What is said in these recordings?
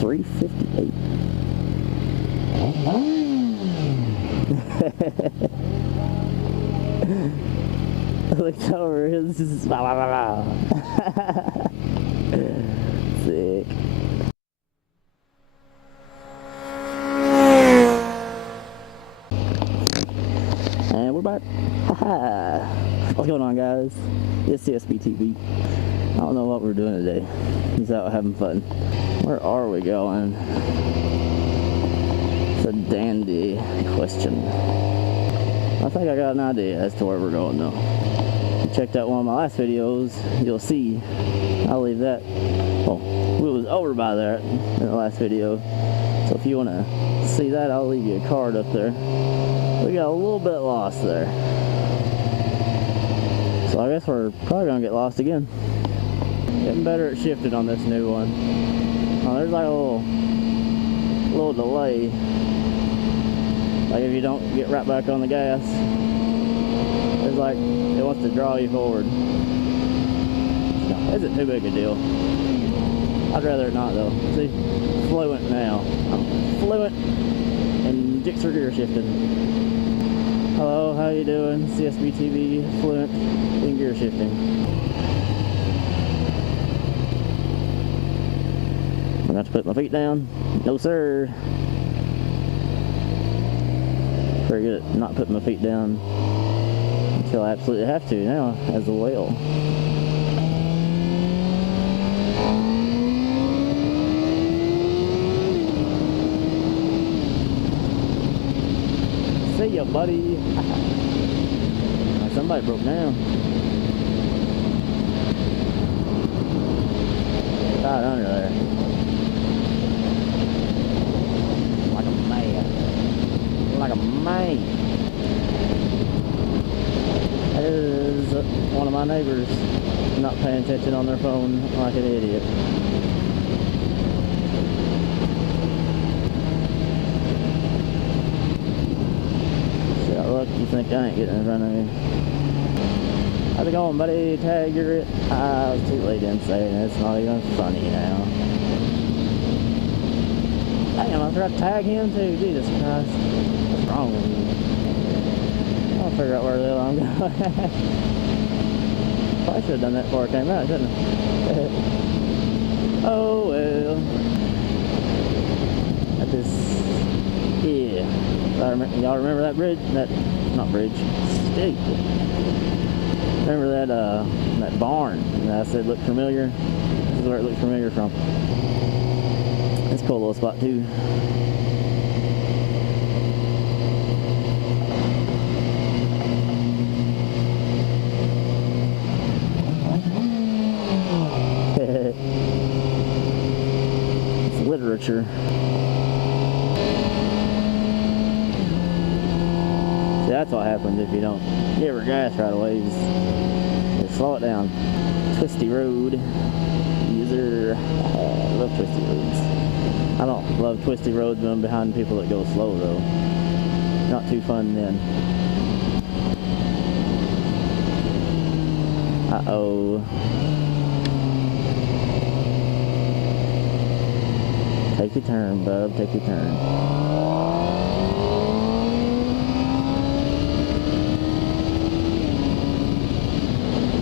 358. Looked over, it's just blah, blah, blah, blah. Sick. And we're back. Haha. What's going on, guys? It's CSB TV. I don't know what we're doing today. Just out having fun. Where are we going? It's a dandy question. I think I got an idea as to where we're going though. If you checked out one of my last videos, you'll see. I'll leave that. Well, we was over by there in the last video. So if you want to see that, I'll leave you a card up there. We got a little bit lost there. So I guess we're probably going to get lost again. Getting better at shifting on this new one. Oh, there's like a little delay. Like if you don't get right back on the gas, it's like it wants to draw you forward. No, isn't too big a deal. I'd rather it not though. See, fluent now. I'm fluent in Gixxer gear shifting. Hello, how you doing? CSB TV, fluent in gear shifting. I'm gonna have to put my feet down. No sir. Very good at not putting my feet down until I absolutely have to now, as well. See ya, buddy. Somebody broke down. Right under there. Like a man. Like a man. That is one of my neighbors not paying attention on their phone like an idiot. See how lucky you think I ain't getting in front of you. How's it going, buddy? Tag, you're it. I was too late in saying it. It's not even funny now. Damn, I forgot to tag him too. Jesus Christ. What's wrong with you? I'll figure out where the hell I'm going. Probably should have done that before it came out, shouldn't I? Oh well. I just, yeah. Y'all remember that bridge? Not bridge. Stupid. Remember that barn that I said looked familiar? This is where it looks familiar from. It's a cool little spot too. It's literature. See, that's what happens if you don't give her gas right away. Just slow it down. Twisty road. User. I love twisty roads. I don't love twisty roads when I'm behind people that go slow though. Not too fun then. Uh-oh. Take your turn, bub. Take your turn.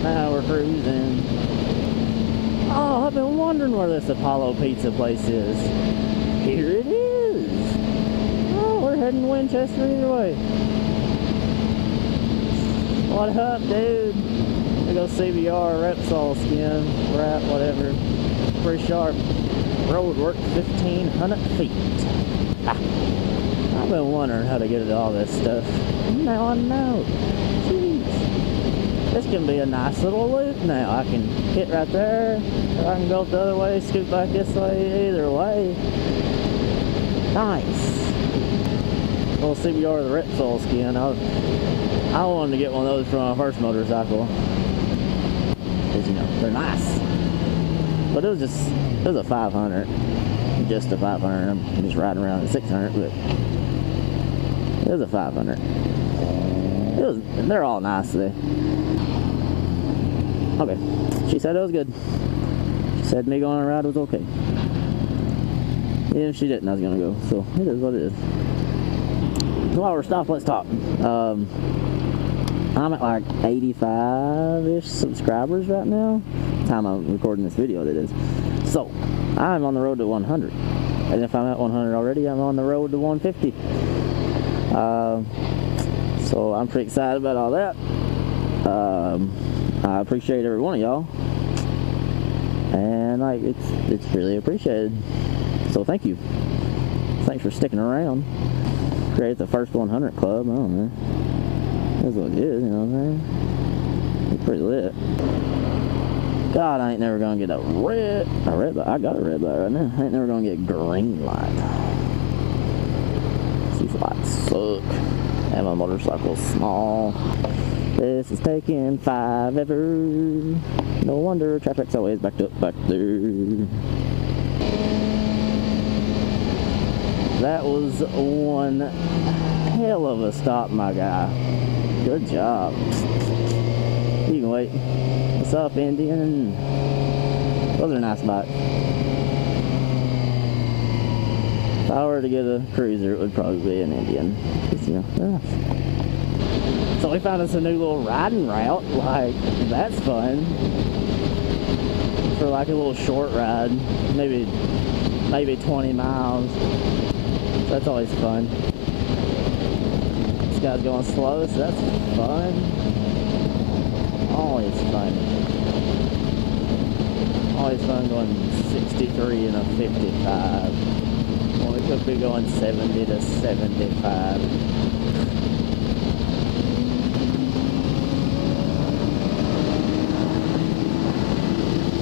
Now we're cruising. Oh, I've been wondering where this Apollo Pizza place is. Here it is. Oh, we're heading Winchester either way. What up, dude? We go CBR, Repsol skin, wrap, whatever. Pretty sharp. Road work 1,500 feet. Ah. I've been wondering how to get into all this stuff. Now I know. Jeez. This can be a nice little loop now. I can hit right there, or I can go the other way, scoot back this way, either way. Nice. Little CBR the Repsol skin. I wanted to get one of those for my first motorcycle. Because, you know, they're nice. But it was a 500. Just a 500. I'm just riding around at 600, but it was a 500. They're all nice today. Okay. She said it was good. She said me going on a ride was okay. Even if she didn't, I was gonna go. So it is what it is. So while we're stopped, let's talk. I'm at like 85-ish subscribers right now. Time I'm recording this video, that is. So I'm on the road to 100. And if I'm at 100 already, I'm on the road to 150. So I'm pretty excited about all that. I appreciate every one of y'all, and like it's really appreciated. So thank you. Thanks for sticking around. Create the first 100 club. I don't know. That's what it is, you know what I'm saying? It's pretty lit. God, I ain't never gonna get a red light. I got a red light right now. I ain't never gonna get green light. These lights suck. And my motorcycle's small. This is taking 5 ever. No wonder traffic's always backed up back there. That was one hell of a stop, my guy. Good job. You can wait. What's up, Indian? Those are nice bikes. If I were to get a cruiser, it would probably be an Indian. You know, they're nice. So we found us a new little riding route. Like, that's fun. For like a little short ride. Maybe 20 miles. So that's always fun. This guy's going slow, so that's fun. Always fun. Always fun going 63 and a 55. Well, we could be going 70 to 75.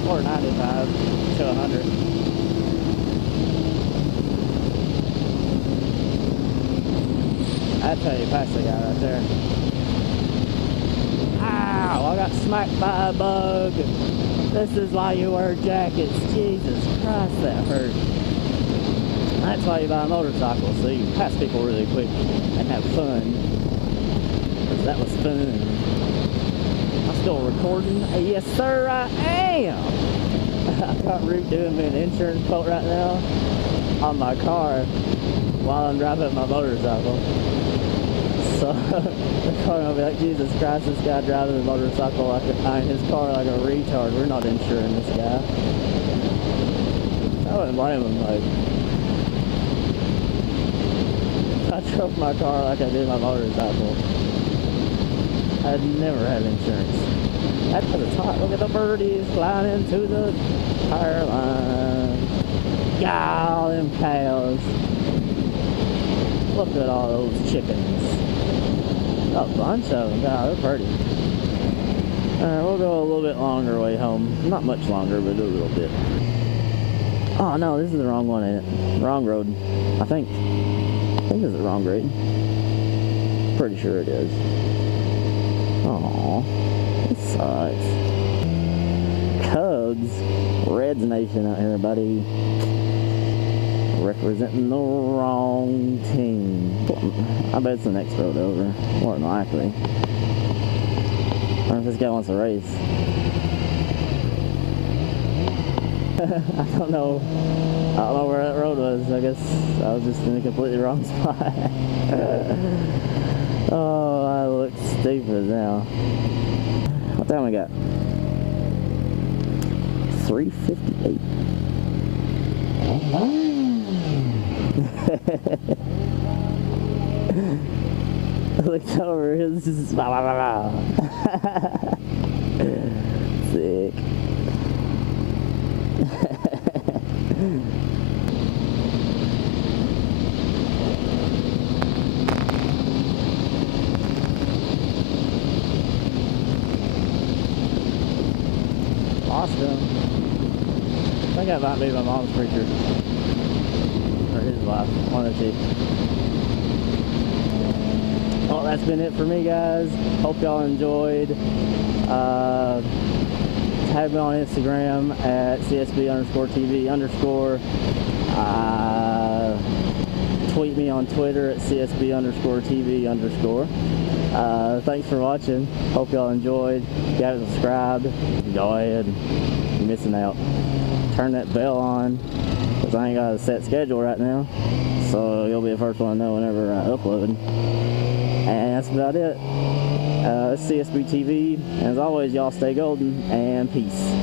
Or 95 to 100. I'd tell you, pass the guy right there. Ow! I got smacked by a bug. This is why you wear jackets. Jesus Christ, that hurt. That's why you buy a motorcycle, so you can pass people really quick and have fun. Because that was fun. I'm still recording. Yes, sir, I am. I got Root doing me an insurance quote right now on my car while I'm driving my motorcycle. So the car will be like, Jesus Christ, this guy driving the motorcycle like in his car like a retard. We're not insuring this guy. I wouldn't blame him. Like, I drove my car like I did my motorcycle, I'd never have insurance. That's the top. Look at the birdies flying into the tire line. God, them cows. Look at all those chickens. A bunch of them. God, they're pretty. Alright, we'll go a little bit longer way home. Not much longer, but a little bit. Oh no, this is the wrong one, ain't it? Wrong road. I think this is the wrong road. Pretty sure it is. Aww. It sucks. Cubs. Reds Nation out here, buddy. Representing the wrong team. I bet it's the next road over. More than likely. I wonder if this guy wants to race. I don't know where that road was. I guess I was just in a completely wrong spot. Oh, I look stupid now. What time we got? 3:58. I looked over, it's just blah, blah, blah, blah. Sick. Awesome. I think that might be my mom's preacher. Or his wife, one of the two. Well, that's been it for me, guys. Hope y'all enjoyed. Tag me on Instagram at CSB_TV_. Tweet me on Twitter at CSB_TV_. Thanks for watching. Hope y'all enjoyed. If you haven't subscribed, go ahead. You're missing out. Turn that bell on. because I ain't got a set schedule right now. So you'll be the first one to know whenever I upload. And that's about it. It's CSB TV. And as always, y'all stay golden and peace.